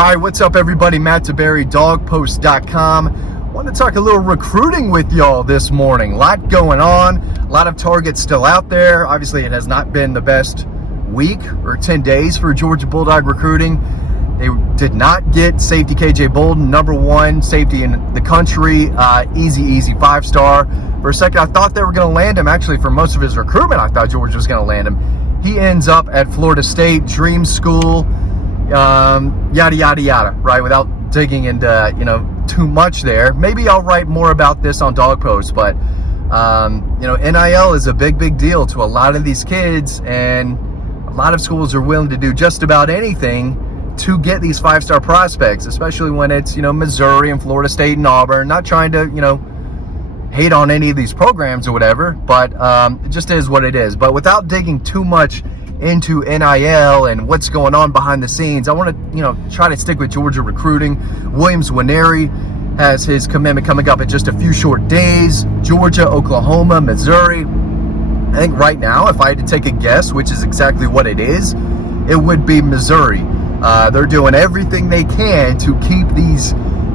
All right, what's up, everybody? Matt DeBerry, dogpost.com. Want to talk a little recruiting with y'all this morning. A lot going on, a lot of targets still out there. Obviously, it has not been the best week or 10 days for Georgia Bulldog recruiting. They did not get safety KJ Bolden, number one safety in the country. Easy 5-star. For a second, I thought they were going to land him. Actually, for most of his recruitment, I thought Georgia was going to land him. He ends up at Florida State, dream school. Yada yada yada, right? Without digging into too much there. Maybe I'll write more about this on Dog Post, but NIL is a big deal to a lot of these kids, and a lot of schools are willing to do just about anything to get these 5-star prospects, especially when it's Missouri and Florida State and Auburn. Not trying to hate on any of these programs or whatever, but it just is what it is. But without digging too much into NIL and what's going on behind the scenes, I want to try to stick with Georgia recruiting. Williams Nwaneri has his commitment coming up in just a few short days. Georgia, Oklahoma, Missouri. I think right now, if I had to take a guess, which is exactly what it is, it would be Missouri. They're doing everything they can to keep these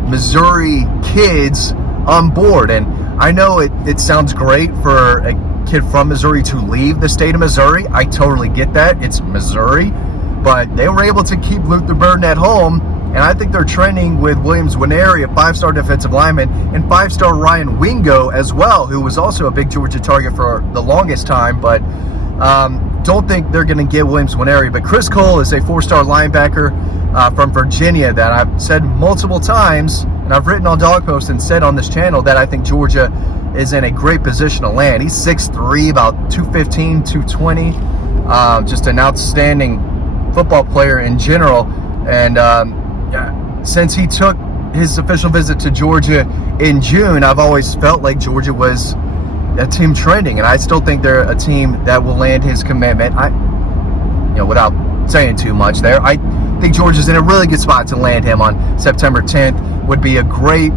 Missouri kids on board, and I know it sounds great for a kid from Missouri to leave the state of Missouri. I totally get that. It's Missouri. But they were able to keep Luther Burden at home, and I think they're trending with Williams Nwaneri, a 5-star defensive lineman, and 5-star Ryan Wingo as well, who was also a big Georgia target for the longest time, but don't think they're going to get Williams Nwaneri. But Chris Cole is a 4-star linebacker from Virginia that I've said multiple times, and I've written on Dog Post and said on this channel that I think Georgia is in a great position to land. He's 6'3", about 215, 220. Just an outstanding football player in general. And since he took his official visit to Georgia in June, I've always felt like Georgia was a team trending, and I still think they're a team that will land his commitment. Without saying too much there, I think Georgia's in a really good spot to land him on September 10th. Would be a great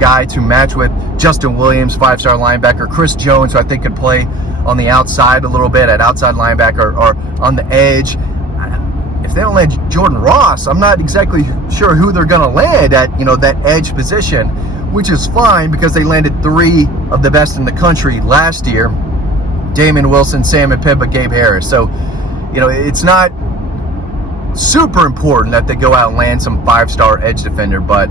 guy to match with Justin Williams, 5-star linebacker. Chris Jones, who I think could play on the outside a little bit at outside linebacker or on the edge. If they don't land Jordan Ross, I'm not exactly sure who they're going to land at that edge position, which is fine because they landed 3 of the best in the country last year: Damian Wilson, Sam Pippa, Gabe Harris. So it's not super important that they go out and land some 5-star edge defender, but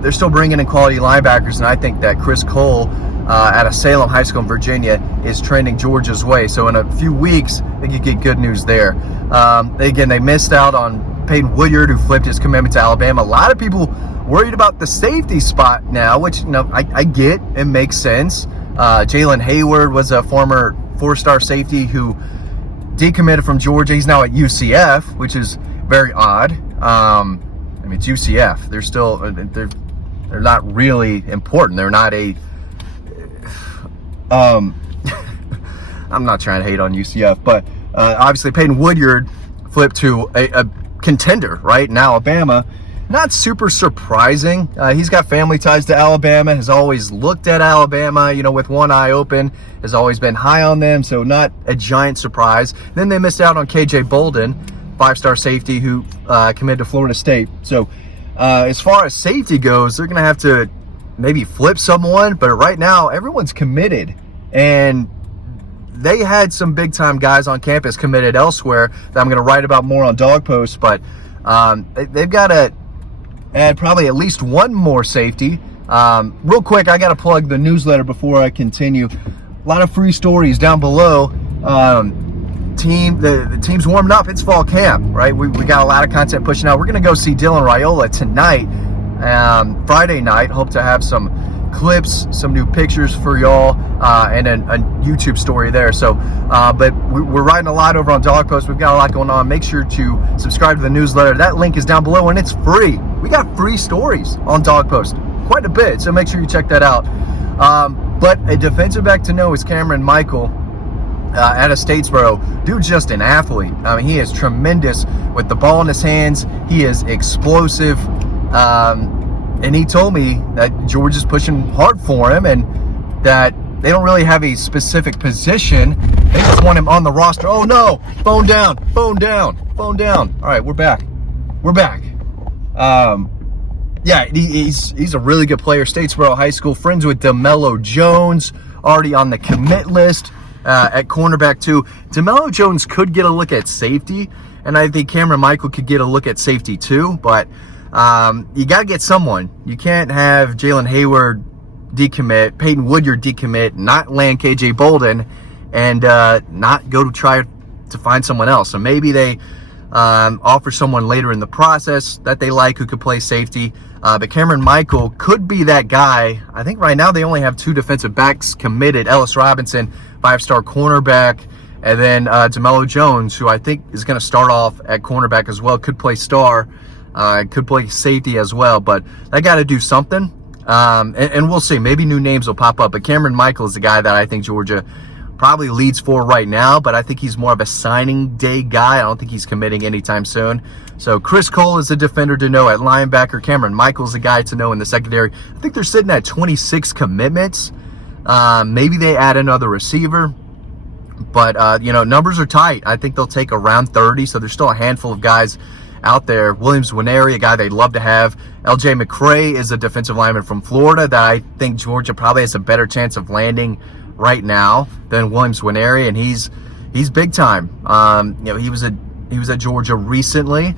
they're still bringing in quality linebackers, and I think that Chris Cole out of Salem High School in Virginia is trending Georgia's way. So in a few weeks, I think you get good news there. Again, they missed out on Peyton Woodyard, who flipped his commitment to Alabama. A lot of people worried about the safety spot now, which I get. It makes sense. Jalen Hayward was a former 4-star safety who decommitted from Georgia. He's now at UCF, which is very odd. It's UCF. They're still they're not really important. They're not a I'm not trying to hate on UCF, but obviously Peyton Woodyard flipped to a contender, right, in Alabama. Not super surprising. He's got family ties to Alabama, has always looked at Alabama, with one eye open, has always been high on them, so not a giant surprise. Then they missed out on KJ Bolden, 5-star safety who committed to Florida State. So as far as safety goes, they're going to have to maybe flip someone, but right now everyone's committed, and they had some big-time guys on campus committed elsewhere that I'm going to write about more on Dog Post, but they've got to add probably at least one more safety. Real quick, I got to plug the newsletter before I continue. A lot of free stories down below. The team's warming up. It's fall camp, right? We got a lot of content pushing out. We're going to go see Dylan Raiola tonight, Friday night. Hope to have some clips, some new pictures for y'all, and a YouTube story there. So, but we're writing a lot over on Dog Post. We've got a lot going on. Make sure to subscribe to the newsletter. That link is down below, and it's free. We got free stories on Dog Post, quite a bit. So make sure you check that out. But a defensive back to know is Cameron Michael out of Statesboro. Dude's just an athlete. I mean, he is tremendous with the ball in his hands. He is explosive. And he told me that Georgia's pushing hard for him, and that they don't really have a specific position. They just want him on the roster. Oh no, phone down. All right, we're back. Yeah, he's a really good player. Statesboro High School, friends with DeMello Jones, already on the commit list at cornerback too. DeMello Jones could get a look at safety, and I think Cameron Michael could get a look at safety too, but you got to get someone. You can't have Jalen Hayward decommit, Peyton Woodyard decommit, not land KJ Bolden, and not go to try to find someone else. So maybe they offer someone later in the process that they like who could play safety. But Cameron Michael could be that guy. I think right now they only have 2 defensive backs committed. Ellis Robinson, 5-star cornerback, and then DeMello Jones, who I think is going to start off at cornerback as well. Could play star, could play safety as well. But they got to do something. And we'll see. Maybe new names will pop up. But Cameron Michael is the guy that I think Georgia probably leads for right now, but I think he's more of a signing day guy. I don't think he's committing anytime soon. So Chris Cole is a defender to know at linebacker. Cameron Michael's a guy to know in the secondary. I think they're sitting at 26 commitments. Maybe they add another receiver, but numbers are tight. I think they'll take around 30, so there's still a handful of guys out there. Williams Winery, a guy they'd love to have. LJ McCray is a defensive lineman from Florida that I think Georgia probably has a better chance of landing right now than Williams Winery, and he's big time. He was at Georgia recently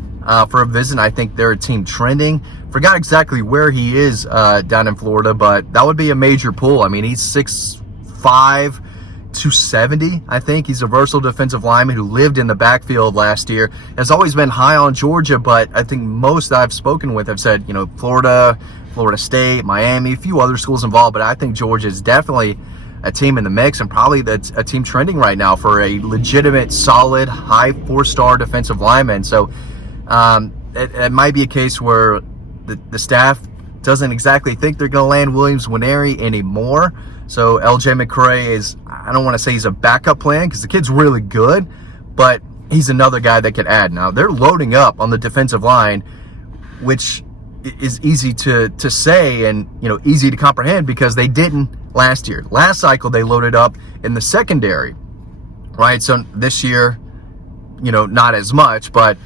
for a visit. I think they're a team trending. Forgot exactly where he is down in Florida, but that would be a major pull. I mean, he's 6'5", 270. I think he's a versatile defensive lineman who lived in the backfield last year. Has always been high on Georgia, but I think most I've spoken with have said, Florida, Florida State, Miami, a few other schools involved, but I think Georgia is definitely a team in the mix, and probably that's a team trending right now for a legitimate, solid, high 4-star defensive lineman. So it might be a case where the staff doesn't exactly think they're going to land Williams Winery anymore. So LJ McCray is, I don't want to say he's a backup plan because the kid's really good, but he's another guy that could add. Now, they're loading up on the defensive line, which is easy to say and easy to comprehend because they didn't last year. Last cycle they loaded up in the secondary, right? So this year, not as much, but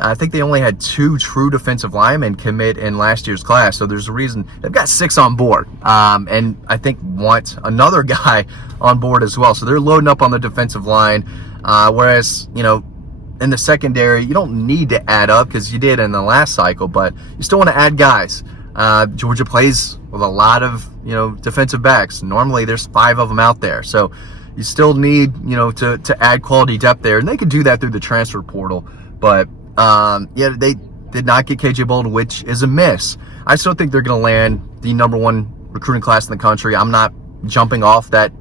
I think they only had 2 true defensive linemen commit in last year's class. So there's a reason they've got 6 on board, and I think want another guy on board as well. So they're loading up on the defensive line, whereas in the secondary, you don't need to add up because you did in the last cycle, but you still want to add guys. Georgia plays with a lot of, defensive backs. Normally there's 5 of them out there. So you still need, to add quality depth there. And they could do that through the transfer portal. But, they did not get KJ Bolden, which is a miss. I still think they're going to land the #1 recruiting class in the country. I'm not jumping off that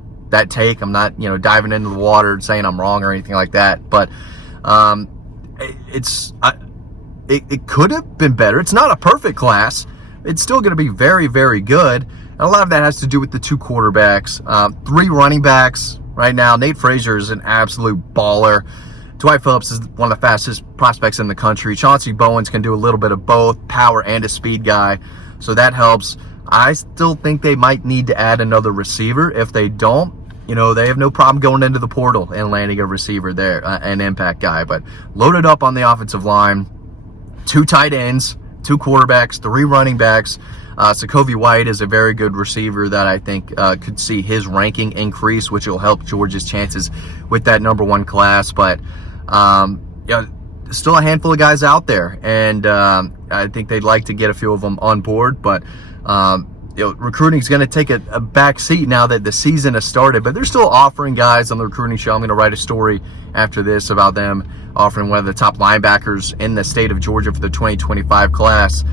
take. I'm not, diving into the water and saying I'm wrong or anything like that. But, it could have been better. It's not a perfect class. It's still going to be very, very good. And a lot of that has to do with the 2 quarterbacks, 3 running backs right now. Nate Frazier is an absolute baller. Dwight Phillips is one of the fastest prospects in the country. Chauncey Bowens can do a little bit of both, power and a speed guy. So that helps. I still think they might need to add another receiver. If they don't, they have no problem going into the portal and landing a receiver there, an impact guy. But loaded up on the offensive line, 2 tight ends, 2 quarterbacks, 3 running backs. Sokovie White is a very good receiver that I think could see his ranking increase, which will help Georgia's chances with that #1 class. But still a handful of guys out there, and I think they'd like to get a few of them on board. But recruiting is going to take a back seat now that the season has started, but they're still offering guys on the recruiting show. I'm going to write a story after this about them offering one of the top linebackers in the state of Georgia for the 2025 class.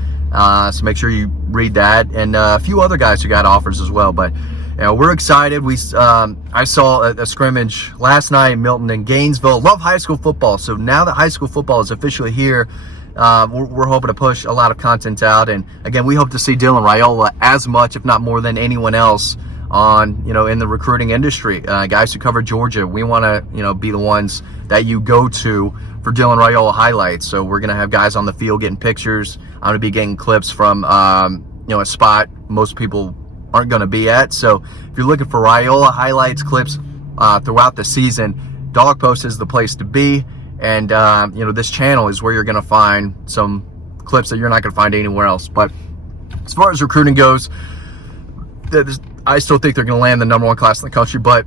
So make sure you read that, and a few other guys who got offers as well. But we're excited. I saw a scrimmage last night in Milton and Gainesville. Love high school football. So now that high school football is officially here, we're hoping to push a lot of content out. And again, we hope to see Dylan Raiola as much, if not more than anyone else on, in the recruiting industry. Guys who cover Georgia, we want to, be the ones that you go to for Dylan Raiola highlights. So we're going to have guys on the field getting pictures. I'm going to be getting clips from, a spot most people aren't going to be at. So if you're looking for Raiola highlights, clips throughout the season, Dawg Post is the place to be. And, this channel is where you're going to find some clips that you're not going to find anywhere else. But as far as recruiting goes, I still think they're going to land the #1 class in the country, but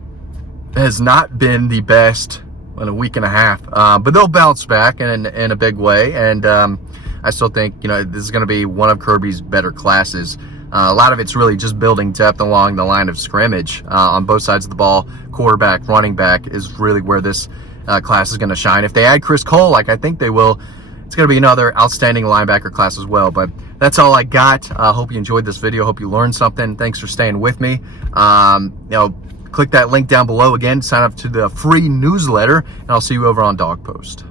it has not been the best in a week and a half. But they'll bounce back in a big way, and I still think, this is going to be one of Kirby's better classes. A lot of it's really just building depth along the line of scrimmage on both sides of the ball. Quarterback, running back is really where this class is going to shine. If they add Chris Cole, like I think they will, it's going to be another outstanding linebacker class as well. But that's all I got. I hope you enjoyed this video. Hope you learned something. Thanks for staying with me. Click that link down below again. Sign up to the free newsletter, and I'll see you over on Dawg Post.